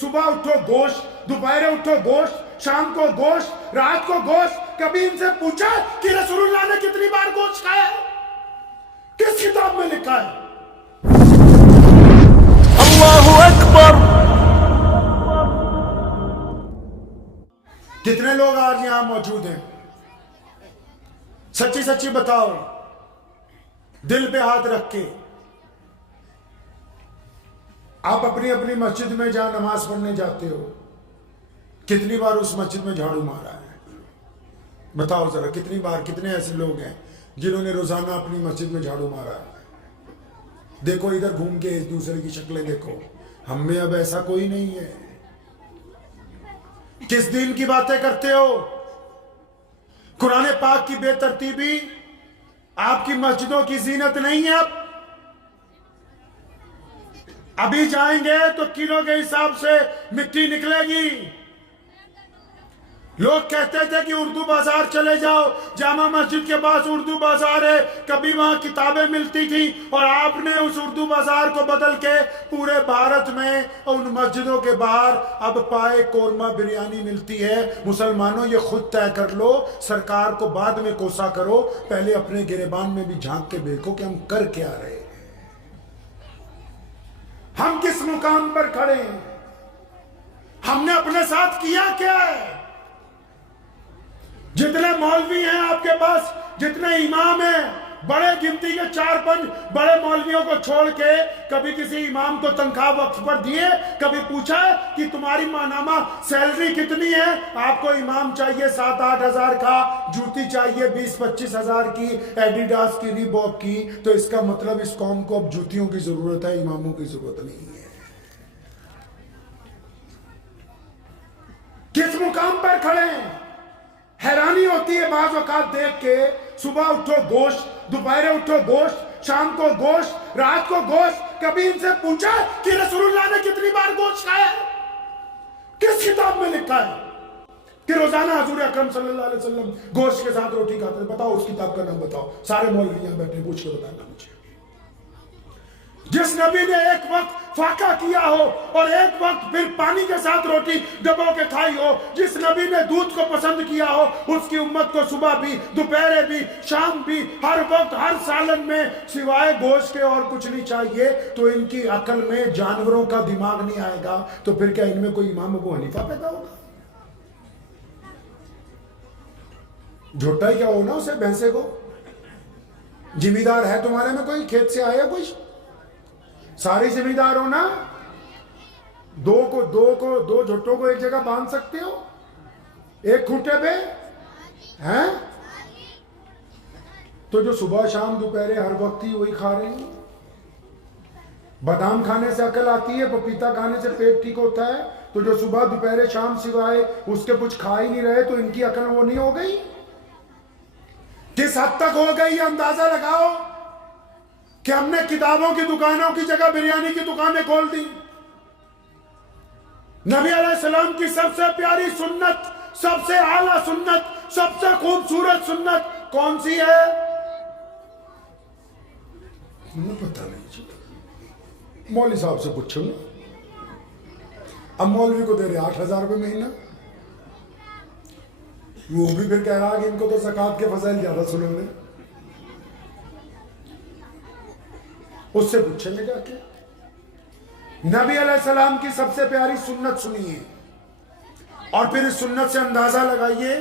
صبح اٹھو گوشت، دوپہر اٹھو گوشت، شام کو گوشت، رات کو گوشت. کبھی ان سے پوچھا کہ رسول اللہ نے کتنی بار گوشت کھایا ہے؟ کس کتاب میں لکھا ہے؟ اللہ اکبر. کتنے لوگ آج یہاں موجود ہیں؟ سچی سچی بتاؤ، دل پہ ہاتھ رکھ کے. آپ اپنی اپنی مسجد میں جہاں نماز پڑھنے جاتے ہو، کتنی بار اس مسجد میں جھاڑو مارا ہے؟ بتاؤ ذرا کتنی بار. کتنے ایسے لوگ ہیں جنہوں نے روزانہ اپنی مسجد میں جھاڑو مارا ہے؟ دیکھو ادھر گھوم کے ایک دوسرے کی شکلیں دیکھو. ہم میں اب ایسا کوئی نہیں ہے. کس دین کی باتیں کرتے ہو؟ قرآن پاک کی بے ترتیبی آپ کی مسجدوں کی زینت نہیں ہے. ابھی جائیں گے تو کلو کے حساب سے مٹی نکلے گی. لوگ کہتے تھے کہ اردو بازار چلے جاؤ، جامع مسجد کے پاس اردو بازار ہے، کبھی وہاں کتابیں ملتی تھیں، اور آپ نے اس اردو بازار کو بدل کے پورے بھارت میں ان مسجدوں کے باہر اب پائے قورمہ بریانی ملتی ہے. مسلمانوں یہ خود طے کر لو، سرکار کو بعد میں کوسا کرو، پہلے اپنے گریبان میں بھی جھانک کے دیکھو کہ ہم کر کیا رہے ہیں، ہم کس مقام پر کھڑے ہیں، ہم نے اپنے ساتھ کیا کیا ہے. جتنے مولوی ہیں آپ کے پاس، جتنے امام ہیں، بڑے گنتی کے 4-5 بڑے مولویوں کو چھوڑ کے کبھی کسی امام کو تنخواہ وقت پر دیے؟ کبھی پوچھا کہ تمہاری ماہنامہ سیلری کتنی ہے؟ آپ کو امام چاہیے 7-8 ہزار کا، جوتی چاہیے 20-25 ہزار کی، ایڈیڈاس کی، ریباک کی. تو اس کا مطلب اس قوم کو اب جوتیوں کی ضرورت ہے، اماموں کی ضرورت نہیں ہے. کس مقام پر کھڑے ہیں؟ حیرانی ہوتی ہے بعض اوقات دیکھ کے. صبح اٹھو گوشت، دوپہر اٹھو گوشت، شام کو گوشت، رات کو گوشت. کبھی ان سے پوچھا کہ رسول اللہ نے کتنی بار گوشت کھایا ہے؟ کس کتاب میں لکھا ہے کہ روزانہ حضور اکرم صلی اللہ علیہ وسلم گوشت کے ساتھ روٹی کھاتے ہیں؟ بتاؤ اس کتاب کا نام بتاؤ. سارے مولوی یہاں بیٹھے پوچھ کے بتانا مجھے. جس نبی نے ایک وقت فاقہ کیا ہو اور ایک وقت پھر پانی کے ساتھ روٹی ڈبو کے کھائی ہو، جس نبی نے دودھ کو پسند کیا ہو، اس کی امت کو صبح بھی، دوپہر بھی، شام بھی، ہر وقت، ہر سالن میں سوائے گوشت کے اور کچھ نہیں چاہیے. تو ان کی عقل میں جانوروں کا دماغ نہیں آئے گا تو پھر کیا ان میں کوئی امام ابو حنیفہ پیدا ہوگا؟ جھوٹا ہی کیا ہونا اسے بھینسے کو. زمیندار ہے تمہارے میں کوئی؟ کھیت سے آیا کچھ؟ ساری زمیندار ہو نا؟ دو جھوٹوں کو ایک جگہ باندھ سکتے ہو ایک کھوٹے پہ ہیں؟ تو جو صبح شام دوپہر ہر وقت ہی وہی کھا رہے ہیں. بادام کھانے سے عقل آتی ہے، پپیتا کھانے سے پیٹ ٹھیک ہوتا ہے. تو جو صبح دوپہر شام سوائے اس کے کچھ کھا ہی نہیں رہے تو ان کی عقل وہ نہیں ہو گئی؟ کس حد تک ہو گئی یہ اندازہ لگاؤ کہ ہم نے کتابوں کی دکانوں کی جگہ بریانی کی دکانیں کھول دی. نبی علیہ السلام کی سب سے پیاری سنت، سب سے اعلیٰ سنت، سب سے خوبصورت سنت کون سی ہے؟ مجھے پتہ نہیں جی، مولوی صاحب سے پوچھوں گا. اب مولوی کو دے رہے 8,000 روپے مہینہ، وہ بھی پھر کہہ رہا کہ ان کو تو زکوٰۃ کے فضائل زیادہ سنے ہوئے. اس سے پوچھیں گے جا کے. نبی علیہ السلام کی سب سے پیاری سنت سنیے اور پھر اس سنت سے اندازہ لگائیے.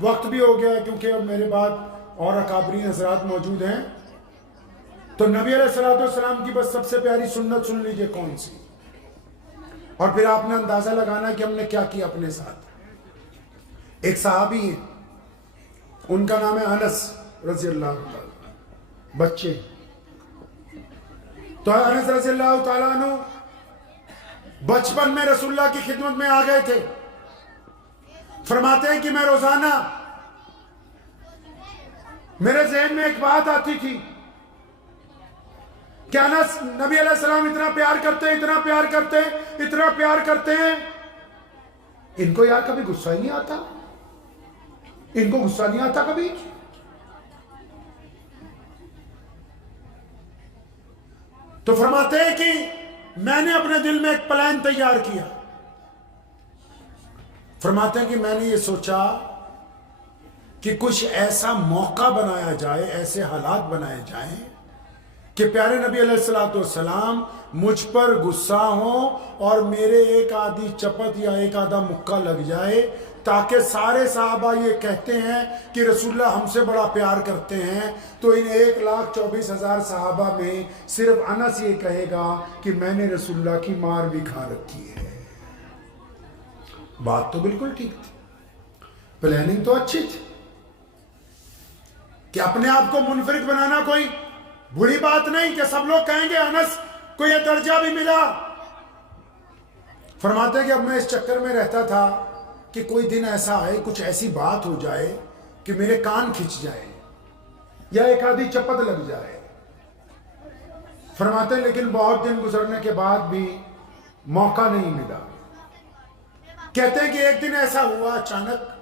وقت بھی ہو گیا ہے کیونکہ اب میرے بعد اور اکابرین حضرات موجود ہیں. تو نبی علیہ السلام کی بس سب سے پیاری سنت سن لیجئے کون سی، اور پھر آپ نے اندازہ لگانا کہ ہم نے کیا کیا اپنے ساتھ. ایک صحابی ہیں، ان کا نام ہے انس رضی اللہ عنہ، بچے. تو انس رضی اللہ تعالیٰ عنہ بچپن میں رسول اللہ کی خدمت میں آ گئے تھے. فرماتے ہیں کہ میں روزانہ میرے ذہن میں ایک بات آتی تھی کہ انس نبی علیہ السلام اتنا پیار کرتے ہیں، اتنا پیار کرتے ہیں، اتنا پیار کرتے ہیں، ان کو یار کبھی غصہ ہی نہیں آتا؟ ان کو غصہ نہیں آتا کبھی؟ تو فرماتے ہیں کہ میں نے اپنے دل میں ایک پلان تیار کیا فرماتے ہیں کہ میں نے یہ سوچا کہ کچھ ایسا موقع بنایا جائے، ایسے حالات بنائے جائیں کہ پیارے نبی علیہ الصلوۃ والسلام مجھ پر غصہ ہوں اور میرے ایک آدھی چپت یا ایک آدھا مکہ لگ جائے، تاکہ سارے صحابہ یہ کہتے ہیں کہ رسول اللہ ہم سے بڑا پیار کرتے ہیں، تو ان 1,24,000 صحابہ میں صرف انس یہ کہے گا کہ میں نے رسول اللہ کی مار بھی کھا رکھی ہے۔ بات تو بالکل ٹھیک تھی، پلاننگ تو اچھی تھی کہ اپنے آپ کو منفرد بنانا کوئی بری بات نہیں کہ سب لوگ کہیں گے انس کو یہ درجہ بھی ملا۔ فرماتے ہیں کہ اب میں اس چکر میں رہتا تھا کہ کوئی دن ایسا آئے، کچھ ایسی بات ہو جائے کہ میرے کان کھنچ جائے یا ایک آدھی چپت لگ جائے۔ فرماتے ہیں لیکن بہت دن گزرنے کے بعد بھی موقع نہیں ملا۔ کہتے ہیں کہ ایک دن ایسا ہوا اچانک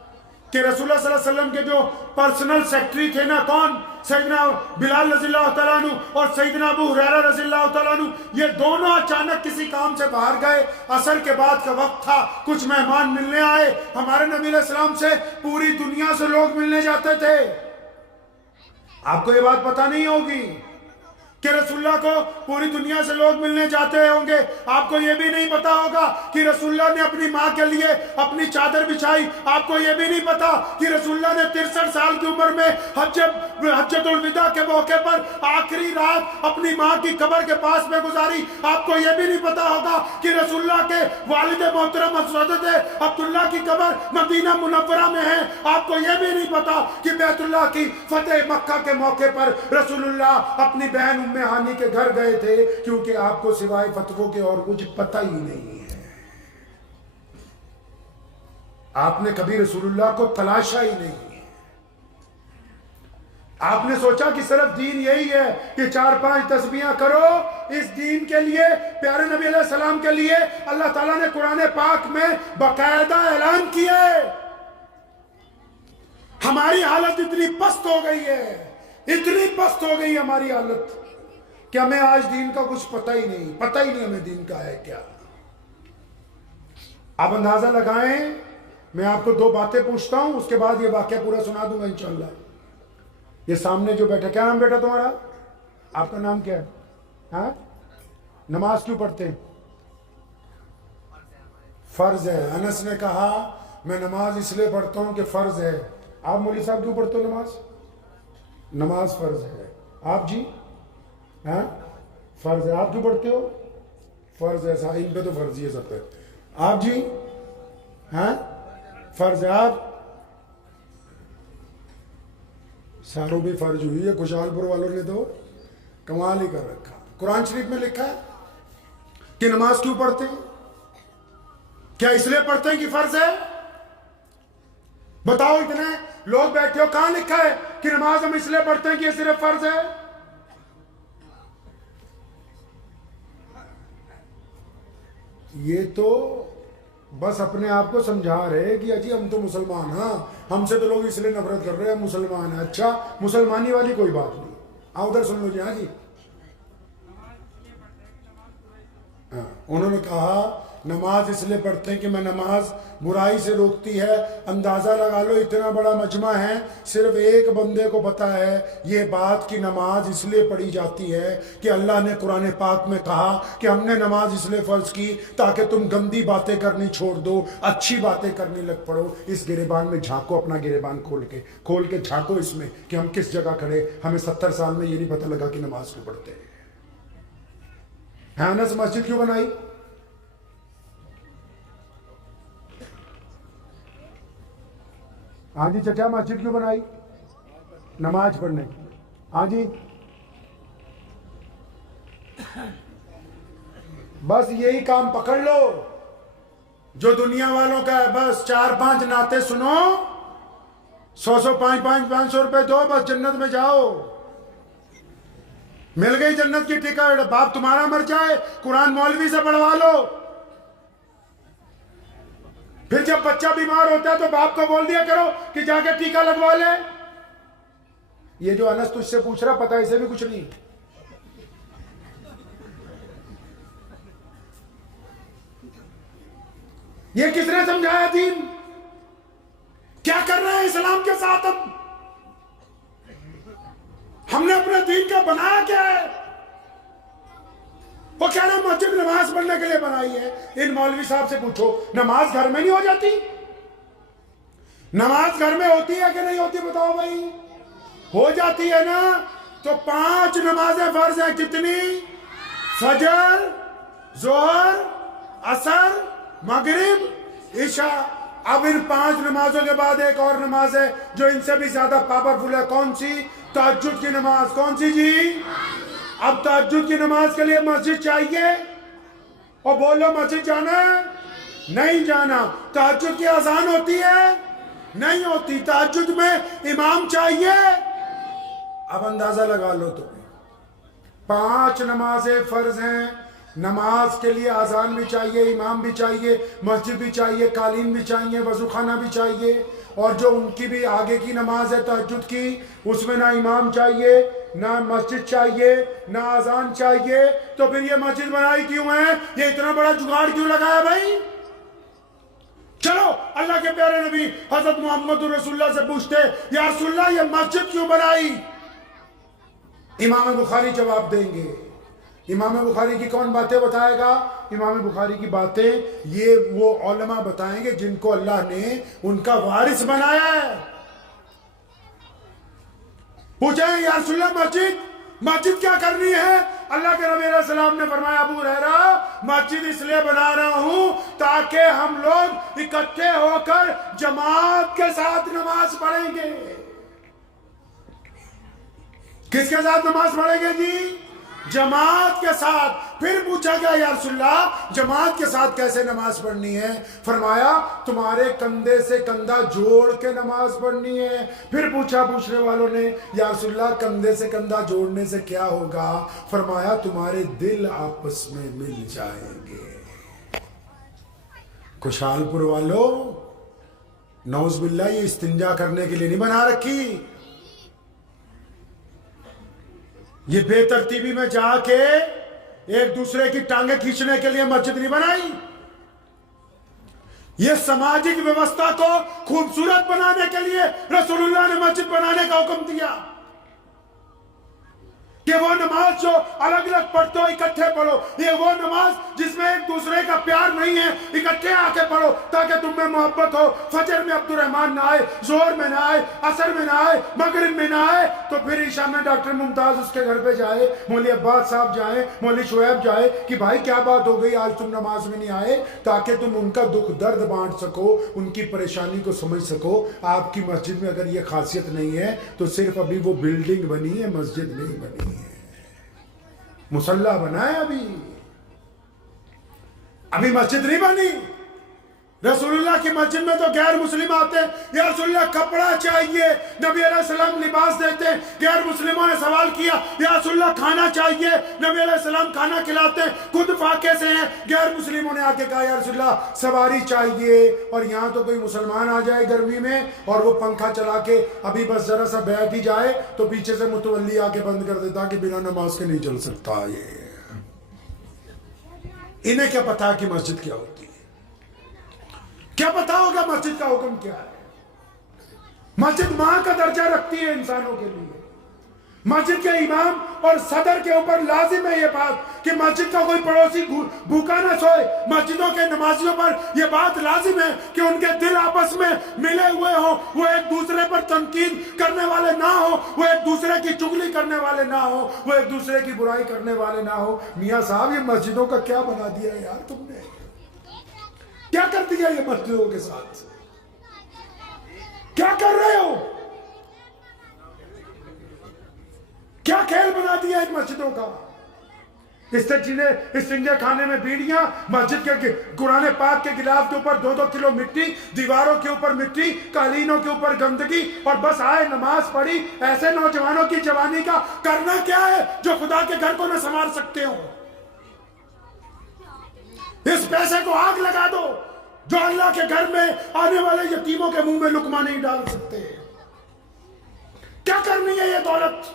کہ رسول اللہ صلی اللہ علیہ وسلم کے جو پرسنل سیکٹری تھے نا، کون؟ سیدنا بلال رضی اللہ تعالیٰ عنہ اور سیدنا ابو ہریرہ رضی اللہ تعالیٰ عنہ، یہ دونوں اچانک کسی کام سے باہر گئے۔ عصر کے بعد کا وقت تھا، کچھ مہمان ملنے آئے۔ ہمارے نبی علیہ السلام سے پوری دنیا سے لوگ ملنے جاتے تھے۔ آپ کو یہ بات پتہ نہیں ہوگی کہ رسول اللہ کو پوری دنیا سے لوگ ملنے جاتے ہوں گے۔ آپ کو یہ بھی نہیں پتا ہوگا کہ رسول اللہ نے اپنی ماں کے لیے اپنی چادر بچھائی۔ آپ کو یہ بھی نہیں پتا کہ رسول اللہ نے 63 سال کی عمر میں حجۃ الوداع کے موقع پر آخری رات اپنی ماں کی قبر کے پاس میں گزاری۔ آپ کو یہ بھی نہیں پتا ہوگا کہ رسول اللہ کے والد محترم حضرت عبداللہ کی قبر مدینہ منورہ میں ہے۔ آپ کو یہ بھی نہیں پتا کہ بیت اللہ کی فتح مکہ کے موقع پر رسول اللہ اپنی بہن ام ہانی کے گھر گئے تھے، کیونکہ آپ کو سوائے فتووں کے اور کچھ پتہ ہی نہیں ہے۔ آپ نے کبھی رسول اللہ کو تلاشا ہی نہیں ہے۔ آپ نے سوچا کہ صرف دین یہی ہے کہ 4-5 تسبیحاں کرو۔ اس دین کے لیے، پیارے نبی علیہ السلام کے لیے اللہ تعالیٰ نے قرآن پاک میں باقاعدہ اعلان کیا ہے۔ ہماری حالت اتنی پست ہو گئی ہے، اتنی پست ہو گئی ہماری حالت کہ ہمیں آج دین کا کچھ پتہ ہی نہیں ہمیں دین کا ہے کیا۔ آپ اندازہ لگائیں، میں آپ کو 2 باتیں پوچھتا ہوں، اس کے بعد یہ واقعہ پورا سنا دوں گا انشاءاللہ۔ یہ سامنے جو بیٹھا، کیا نام بیٹا تمہارا؟ آپ کا نام کیا ہے؟ ہاں؟ نماز کیوں پڑھتے ہیں؟ فرض ہے۔ انس نے کہا میں نماز اس لیے پڑھتا ہوں کہ فرض ہے۔ آپ مولوی صاحب کیوں پڑھتے ہو نماز؟ نماز فرض ہے۔ آپ جی؟ ہاں فرض ہے۔ آپ کیوں پڑھتے ہو؟ فرض ہے۔ ان پہ تو فرض ہی ہے سب پہ۔ آپ جی؟ ہاں فرض ہے۔ آپ ساروں بھی فرض ہوئی ہے، خوشحال پور والوں نے تو کمال ہی کر رکھا۔ قرآن شریف میں لکھا ہے کہ نماز کیوں پڑھتے ہیں؟ کیا اس لیے پڑھتے ہیں کہ فرض ہے؟ بتاؤ، اتنے لوگ بیٹھے ہو، کہاں لکھا ہے کہ نماز ہم اس لیے پڑھتے ہیں کہ یہ صرف فرض ہے؟ یہ تو بس اپنے آپ کو سمجھا رہے کہ اجی ہم تو مسلمان، ہاں ہم سے تو لوگ اس لیے نفرت کر رہے ہیں، مسلمان ہیں۔ اچھا، مسلمانی والی کوئی بات نہیں، آؤ ادھر سن لو جی۔ ہاں جی، انہوں نے کہا نماز اس لیے پڑھتے ہیں کہ میں نماز برائی سے روکتی ہے۔ اندازہ لگا لو، اتنا بڑا مجمع ہے، صرف ایک بندے کو پتا ہے یہ بات کہ نماز اس لیے پڑھی جاتی ہے کہ اللہ نے قرآن پاک میں کہا کہ ہم نے نماز اس لیے فرض کی تاکہ تم گندی باتیں کرنی چھوڑ دو، اچھی باتیں کرنے لگ پڑو۔ اس گریبان میں جھانکو، اپنا گریبان کھول کے جھانکو اس میں کہ ہم کس جگہ کھڑے۔ ہمیں 70 سال میں یہ نہیں پتہ لگا کہ نماز کیوں پڑھتے ہیں۔ انس مسجد کیوں بنائی؟ ہاں جی چچا، مسجد کیوں بنائی؟ نماز پڑھنے۔ ہاں جی، بس یہی کام پکڑ لو جو دنیا والوں کا ہے۔ بس 4-5 نعتیں سنو، 100 500 روپے دو، بس جنت میں جاؤ۔ مل گئی جنت کی ٹکٹ۔ باپ تمہارا مر جائے، قرآن مولوی سے پڑھوا لو۔ پھر جب بچہ بیمار ہوتا ہے تو باپ کو بول دیا کرو کہ جا کے ٹیکہ لگوا لے۔ یہ جو انس تجھ سے پوچھ رہا، پتہ اسے بھی کچھ نہیں۔ یہ کس نے سمجھایا دین؟ کیا کر رہے ہیں اسلام کے ساتھ؟ ہم نے اپنے دین کا بنایا کیا ہے؟ وہ کہہ رہے ہیں مسجد نماز پڑھنے کے لیے بنائی ہے. ان مولوی صاحب سے پوچھو نماز گھر میں نہیں ہو جاتی؟ نماز گھر میں ہوتی ہے کہ نہیں ہوتی؟ بتاؤ بھائی. ہو جاتی ہے نا. تو 5 نمازیں فرض ہیں. کتنی؟ فجر، ظہر، عصر، مغرب، عشاء. اب ان 5 نمازوں کے بعد ایک اور نماز ہے جو ان سے بھی زیادہ پاورفل ہے. کون سی؟ تہجد کی نماز. کون سی جی؟ اب تہجد کی نماز کے لیے مسجد چاہیے؟ اور بولو مسجد جانا ہے؟ نہیں جانا. تہجد کی اذان ہوتی ہے؟ نہیں ہوتی. تہجد میں امام چاہیے؟ اب اندازہ لگا لو تو 5 نمازیں فرض ہیں. نماز کے لیے اذان بھی چاہیے، امام بھی چاہیے، مسجد بھی چاہیے، قالین بھی چاہیے، وضو خانہ بھی چاہیے. اور جو ان کی بھی آگے کی نماز ہے تہجد کی، اس میں نہ امام چاہیے، نہ مسجد چاہیے، نہ اذان چاہیے. تو پھر یہ مسجد بنائی کیوں ہے؟ یہ اتنا بڑا جگاڑ کیوں لگایا بھائی؟ چلو اللہ کے پیارے نبی حضرت محمد رسول اللہ سے پوچھتے یا رسول اللہ یہ مسجد کیوں بنائی؟ امام بخاری جواب دیں گے. امام بخاری کی کون باتیں بتائے گا؟ امام بخاری کی باتیں یہ وہ علماء بتائیں گے جن کو اللہ نے ان کا وارث بنایا ہے. پوچھیں یا رسول اللہ مسجد کیا کرنی ہے؟ اللہ کے نبی علیہ السلام نے فرمایا ابو ہریرہ مسجد اس لیے بنا رہا ہوں تاکہ ہم لوگ اکٹھے ہو کر جماعت کے ساتھ نماز پڑھیں گے. کس کے ساتھ نماز پڑھیں گے جی؟ جماعت کے ساتھ. پھر پوچھا گیا یا رسول اللہ جماعت کے ساتھ کیسے نماز پڑھنی ہے؟ فرمایا تمہارے کندھے سے کندھا جوڑ کے نماز پڑھنی ہے. پھر پوچھا پوچھنے والوں نے یا رسول اللہ کندھے سے کندھا جوڑنے سے کیا ہوگا؟ فرمایا تمہارے دل آپس میں مل جائیں گے. خوشحال پور والوں نعوذ باللہ یہ استنجا کرنے کے لیے نہیں بنا رکھی. یہ بے ترتیبی میں جا کے ایک دوسرے کی ٹانگیں کھینچنے کے لیے مسجد نہیں بنائی. یہ سماجک ویوستھا کو خوبصورت بنانے کے لیے رسول اللہ نے مسجد بنانے کا حکم دیا کہ وہ نماز جو الگ الگ پڑھتے ہو اکٹھے پڑھو. یہ وہ نماز جس میں ایک دوسرے کا پیار نہیں ہے اکٹھے آ کے پڑھو تاکہ تم میں محبت ہو. فجر میں عبد الرحمن نہ آئے، ظہر میں نہ آئے، عصر میں نہ آئے، مغرب میں نہ آئے تو پھر عشاء میں ڈاکٹر ممتاز اس کے گھر پہ جائے، مولوی عباس صاحب جائیں، مولوی شعیب جائے کہ بھائی کیا بات ہو گئی آج تم نماز میں نہیں آئے، تاکہ تم ان کا دکھ درد بانٹ سکو، ان کی پریشانی کو سمجھ سکو. آپ کی مسجد میں اگر یہ خاصیت نہیں ہے تو صرف ابھی وہ بلڈنگ بنی ہے، مسجد نہیں بنی ہے. مصلی بنا ہے ابھی مسجد نہیں بنی. رسول اللہ کی مسجد میں تو غیر مسلم آتے یا رسول اللہ کپڑا چاہیے، نبی علیہ السلام لباس دیتے. غیر مسلموں نے سوال کیا یا رسول اللہ کھانا چاہیے، نبی علیہ السلام کھانا کھلاتے. خود فاقے سے ہیں. غیر مسلموں نے آ کے کہا یا رسول اللہ سواری چاہیے. اور یہاں تو کوئی مسلمان آ جائے گرمی میں اور وہ پنکھا چلا کے ابھی بس ذرا سا بیٹھ ہی جائے تو پیچھے سے متولی آ کے بند کر دیتا کہ بنا نماز کے نہیں چل سکتا. یہ انہیں کیا پتا کہ مسجد کیا ہوتی ہے؟ کیا پتا ہوگا مسجد کا حکم کیا ہے؟ مسجد ماں کا درجہ رکھتی ہے انسانوں کے لیے. مسجد کے امام اور صدر کے اوپر لازم ہے یہ بات کہ مسجد کا کوئی پڑوسی بھوکا نہ سوئے. مسجدوں کے نمازیوں پر یہ بات لازم ہے کہ ان کے دل آپس میں ملے ہوئے ہوں، وہ ایک دوسرے پر تنقید کرنے والے نہ ہوں، وہ ایک دوسرے کی چغلی کرنے والے نہ ہوں، وہ ایک دوسرے کی برائی کرنے والے نہ ہوں. میاں صاحب یہ مسجدوں کا کیا بنا دیا ہے یار تم نے؟ کیا کر دیا یہ مسجدوں کے ساتھ؟ کیا کر رہے ہو؟ کیا کھیل بنا دیا ہے مسجدوں کا؟ استنجے خانے میں بیڑیاں، مسجد کے قرآن پاک کے غلاف کے اوپر 2-2 کلو مٹی، دیواروں کے اوپر مٹی، قالینوں کے اوپر گندگی، اور بس آئے نماز پڑھی. ایسے نوجوانوں کی جوانی کا کرنا کیا ہے جو خدا کے گھر کو نہ سنوار سکتے ہو؟ اس پیسے کو آگ لگا دو جو اللہ کے گھر میں آنے والے یتیموں کے منہ میں لقمہ نہیں ڈال سکتے. کیا کرنی ہے یہ دولت؟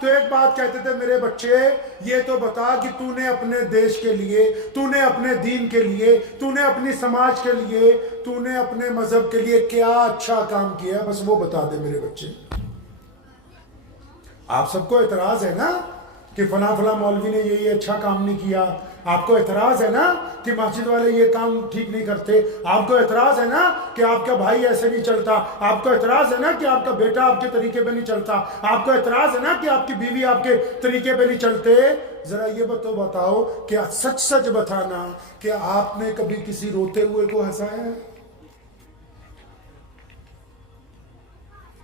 تو ایک بات کہتے تھے، میرے بچے یہ تو بتا کہ تو نے اپنے دیش کے لیے، تو نے اپنے دین کے لیے، تو نے اپنی سماج کے لیے، تو نے اپنے مذہب کے لیے کیا اچھا کام کیا، بس وہ بتا دے میرے بچے۔ آپ سب کو اعتراض ہے نا کہ فلاں فلاں مولوی نے یہ اچھا کام نہیں کیا، آپ کو اعتراض ہے نا کہ مسجد والے یہ کام ٹھیک نہیں کرتے، آپ کو اعتراض ہے نا کہ آپ کا بھائی ایسے نہیں چلتا، آپ کو اعتراض ہے نا کہ آپ کا بیٹا آپ کے طریقے پہ نہیں چلتا، آپ کو اعتراض ہے نا کہ آپ کی بیوی آپ کے طریقے پہ نہیں چلتے۔ ذرا یہ بتاؤ کہ سچ سچ بتانا کہ آپ نے کبھی کسی روتے ہوئے کو ہنسایا ہے؟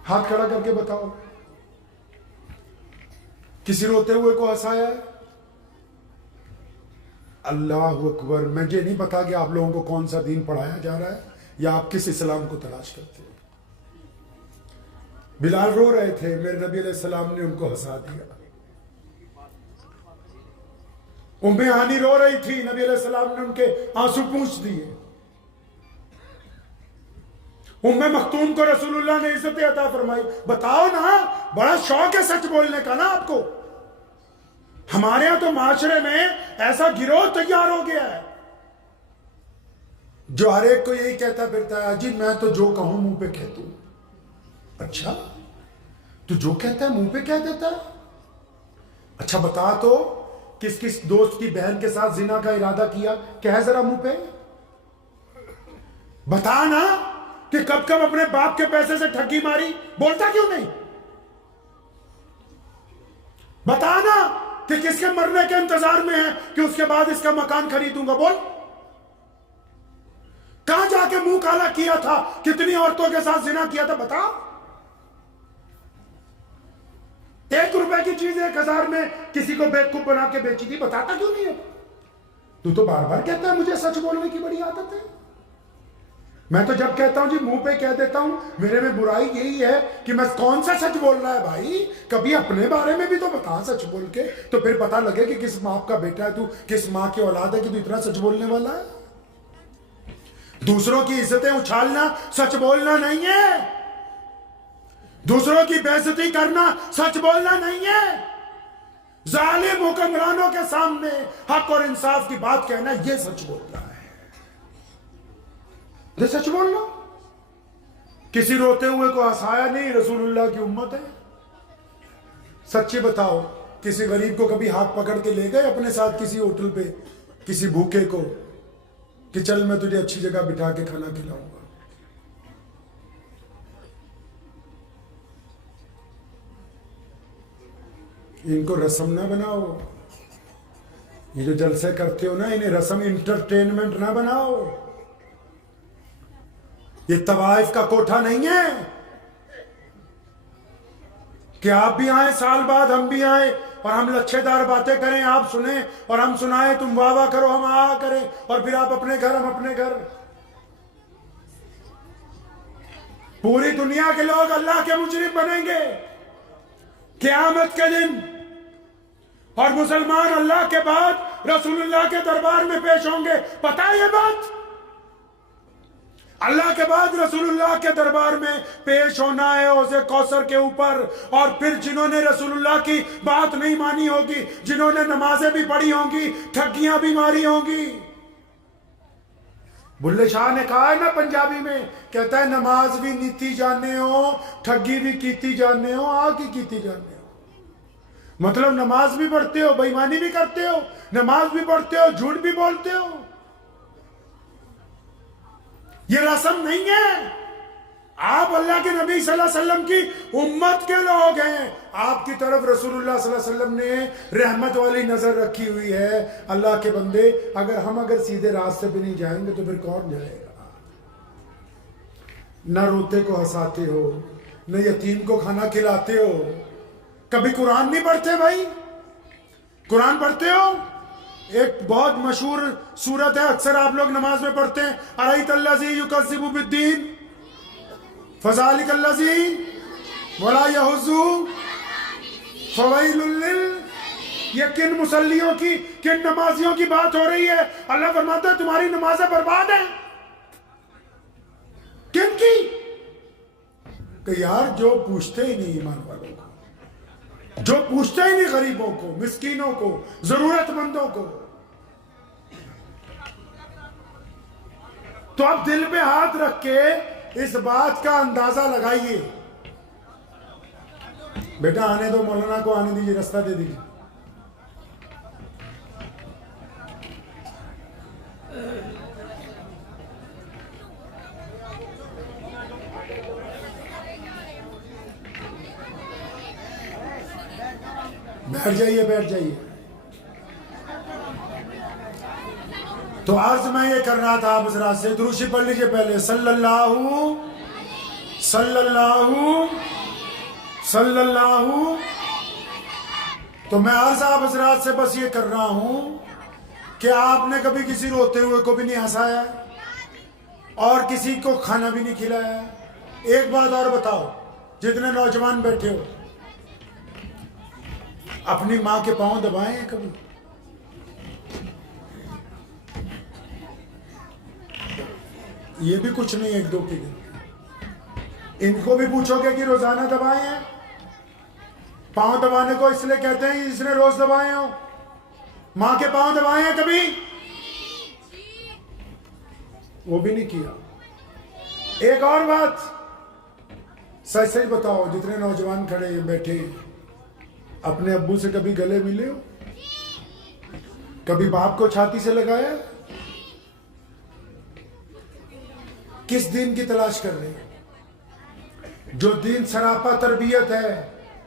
ہاتھ کھڑا کر کے بتاؤ، کسی روتے ہوئے کو ہنسایا ہے؟ اللہ اکبر۔ میں یہ نہیں پتا کہ آپ لوگوں کو کون سا دین پڑھایا جا رہا ہے یا آپ کس اسلام کو تلاش کرتے ہیں۔ بلال رو رہے تھے، میرے نبی علیہ السلام نے ان کو ہنسا دیا۔ ام ہانی رو رہی تھی، نبی علیہ السلام نے ان کے آنسو پوچھ دیے۔ ام مختوم کو رسول اللہ نے عزت عطا فرمائی۔ بتاؤ نا، بڑا شوق ہے سچ بولنے کا نا آپ کو۔ ہمارے ہاں تو معاشرے میں ایسا گروہ تیار ہو گیا ہے جو ہر ایک کو یہی کہتا پھرتا ہے، جی میں تو جو کہوں منہ پہ کہتا ہوں۔ اچھا، تو جو کہتا ہے منہ پہ کہہ دیتا ہے؟ اچھا بتا تو، کس کس دوست کی بہن کے ساتھ زنا کا ارادہ کیا؟ کہہ ذرا منہ پہ بتا نا کہ کب کب اپنے باپ کے پیسے سے ٹھگی ماری، بولتا کیوں نہیں؟ بتا نا کہ کس کے مرنے کے انتظار میں ہے کہ اس کے بعد اس کا مکان خریدوں گا، بول۔ کہاں جا کے منہ کالا کیا تھا، کتنی عورتوں کے ساتھ زنا کیا تھا، بتا۔ 1 روپے کی چیز 1000 میں کسی کو بیوقوف بنا کے بیچی تھی، بتاتا کیوں نہیں ہے؟ تو بار بار کہتا ہے مجھے سچ بولنے کی بڑی عادت ہے۔ میں تو جب کہتا ہوں جی منہ پہ کہہ دیتا ہوں، میرے میں برائی یہی ہے کہ میں کون سا سچ بول رہا ہے بھائی؟ کبھی اپنے بارے میں بھی تو بتا سچ بول کے، تو پھر پتہ لگے کہ کس ماں کا بیٹا ہے تو، کس ماں کی اولاد ہے کہ تو اتنا سچ بولنے والا ہے۔ دوسروں کی عزتیں اچھالنا سچ بولنا نہیں ہے، دوسروں کی بے عزتی کرنا سچ بولنا نہیں ہے، ظالم حکمرانوں کے سامنے حق اور انصاف کی بات کہنا یہ سچ بولنا ہے۔ یہ سچ بولنا۔ کسی روتے ہوئے کو ہنسایا نہیں، رسول اللہ کی امت ہے۔ سچی بتاؤ، کسی غریب کو کبھی ہاتھ پکڑ کے لے گئے اپنے ساتھ کسی ہوٹل پہ، کسی بھوکے کو، کہ چل میں تجھے اچھی جگہ بٹھا کے کھانا کھلاؤں گا؟ ان کو رسم نہ بناؤ، یہ جو جلسے کرتے ہو نا، انہیں رسم انٹرٹینمنٹ نہ بناؤ۔ یہ طوائف کا کوٹھا نہیں ہے کہ آپ بھی آئیں سال بعد ہم بھی آئیں اور ہم لچھے دار باتیں کریں، آپ سنیں اور ہم سنائیں، تم واہ واہ کرو ہم آ کریں، اور پھر آپ اپنے گھر ہم اپنے گھر۔ پوری دنیا کے لوگ اللہ کے مجرم بنیں گے قیامت کے دن، اور مسلمان اللہ کے بعد رسول اللہ کے دربار میں پیش ہوں گے۔ پتہ ہے یہ بات؟ اللہ کے بعد رسول اللہ کے دربار میں پیش ہونا ہے حوض کوثر کے اوپر، اور پھر جنہوں نے رسول اللہ کی بات نہیں مانی ہوگی، جنہوں نے نمازیں بھی پڑھی ہوں گی، ٹھگیاں بھی ماری ہوں گی۔ بلے شاہ نے کہا ہے نا پنجابی میں، کہتا ہے نماز بھی نیتی جانے ہو، ٹھگی بھی کیتی جانے ہو، آگے کیتی جانے ہو۔ مطلب نماز بھی پڑھتے ہو، بے ایمانی بھی کرتے ہو، نماز بھی پڑھتے ہو، جھوٹ بھی بولتے ہو۔ یہ رسم نہیں ہے۔ آپ اللہ کے نبی صلی اللہ علیہ وسلم کی امت کے لوگ ہیں، آپ کی طرف رسول اللہ صلی اللہ علیہ وسلم نے رحمت والی نظر رکھی ہوئی ہے۔ اللہ کے بندے، اگر سیدھے راستے پہ نہیں جائیں گے تو پھر کون جائے گا؟ نہ روتے کو ہنساتے ہو، نہ یتیم کو کھانا کھلاتے ہو، کبھی قرآن نہیں پڑھتے بھائی؟ قرآن پڑھتے ہو؟ ایک بہت مشہور سورت ہے، اکثر آپ لوگ نماز میں پڑھتے ہیں، ارأیت الذی یکذب بالدین فذلک الذی ولا یحض فویل یہ کن مصلیوں کی، کن نمازیوں کی بات ہو رہی ہے؟ اللہ فرماتا ہے تمہاری نمازیں برباد ہیں۔ کن کی؟ کہ یار جو پوچھتے ہی نہیں ایمان والوں کو، جو پوچھتے ہی نہیں غریبوں کو، مسکینوں کو، ضرورت مندوں کو، تو اب دل پہ ہاتھ رکھ کے اس بات کا اندازہ لگائیے. بیٹا آنے دو، مولانا کو آنے دیجیے، راستہ دے دیجیے. بیٹھ جائیے بیٹھ جائیے. تو عرض میں یہ کر رہا تھا آپ حضرات سے، درود شریف پڑھ لیجئے پہلے، صلی اللہ. تو میں عرض آپ حضرات سے بس یہ کر رہا ہوں کہ آپ نے کبھی کسی روتے ہوئے کو بھی نہیں ہنسایا اور کسی کو کھانا بھی نہیں کھلایا. ایک بات اور بتاؤ، جتنے نوجوان بیٹھے ہو، اپنی ماں کے پاؤں دبائے ہیں کبھی؟ یہ بھی کچھ نہیں، ایک دو کے دن. ان کو بھی پوچھو گے کہ روزانہ دبائے ہیں؟ پاؤں دبانے کو اس لیے کہتے ہیں اس نے روز دبائے ہو. ماں کے پاؤں دبائے ہیں کبھی؟ وہ بھی نہیں کیا. ایک اور بات سچ سچ بتاؤ، جتنے نوجوان کھڑے بیٹھے، اپنے ابو سے کبھی گلے ملے ہو؟ کبھی باپ کو چھاتی سے لگایا؟ کس دین کی تلاش کر رہے ہیں؟ جو دین سراپا تربیت ہے،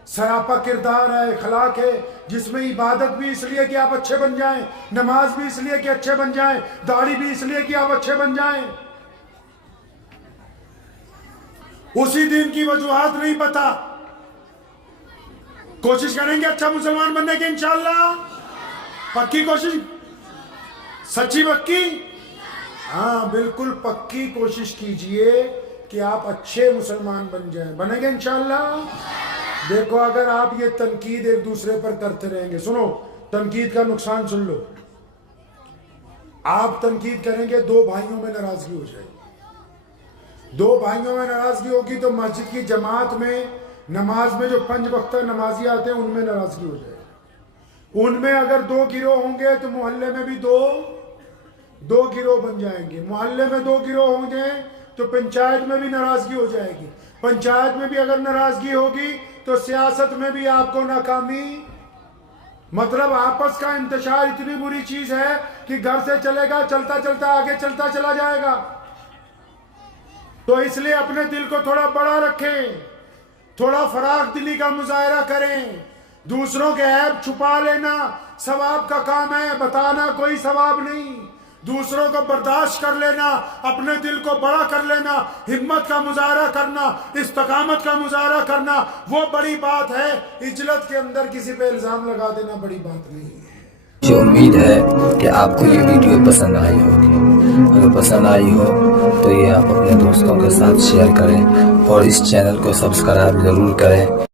سراپا کردار ہے، اخلاق ہے، جس میں عبادت بھی اس لیے کہ آپ اچھے بن جائیں، نماز بھی اس لیے کہ اچھے بن جائیں، داڑھی بھی اس لیے کہ آپ اچھے بن جائیں. اسی دین کی وجوہات نہیں پتا. کوشش کریں گے اچھا مسلمان بننے کی انشاءاللہ؟ پکی کوشش؟ سچی پکی؟ ہاں بالکل پکی کوشش کیجئے کہ آپ اچھے مسلمان بن جائیں. بنیں گے انشاءاللہ؟ دیکھو اگر آپ یہ تنقید ایک دوسرے پر کرتے رہیں گے، سنو تنقید کا نقصان سن لو. آپ تنقید کریں گے، دو بھائیوں میں ناراضگی ہو جائے گی. دو بھائیوں میں ناراضگی ہوگی تو مسجد کی جماعت میں، نماز میں جو 5 وقتہ نمازی آتے ہیں ان میں ناراضگی ہو جائے گی. ان میں اگر 2 گروہ ہوں گے تو محلے میں بھی دو گروہ بن جائیں گے. محلے میں 2 گروہ ہوں گے تو پنچایت میں بھی ناراضگی ہو جائے گی. پنچایت میں بھی اگر ناراضگی ہوگی تو سیاست میں بھی آپ کو ناکامی. مطلب آپس کا انتشار اتنی بری چیز ہے کہ گھر سے چلے گا، چلتا چلتا آگے چلتا چلا جائے گا. تو اس لیے اپنے دل کو تھوڑا بڑا رکھیں، تھوڑا فراخ دلی کا مظاہرہ کریں. دوسروں کے عیب چھپا لینا ثواب کا کام ہے، بتانا کوئی ثواب نہیں. دوسروں کو برداشت کر لینا، اپنے دل کو بڑا کر لینا، ہمت کا مظاہرہ کرنا، استقامت کا مظاہرہ کرنا، وہ بڑی بات ہے. عجلت کے اندر کسی پہ الزام لگا دینا بڑی بات نہیں ہے. مجھے امید ہے کہ آپ کو یہ ویڈیو پسند آئی ہوگی. اگر پسند آئی ہو تو یہ آپ اپنے دوستوں کے ساتھ شیئر کریں اور اس چینل کو سبسکرائب ضرور کریں.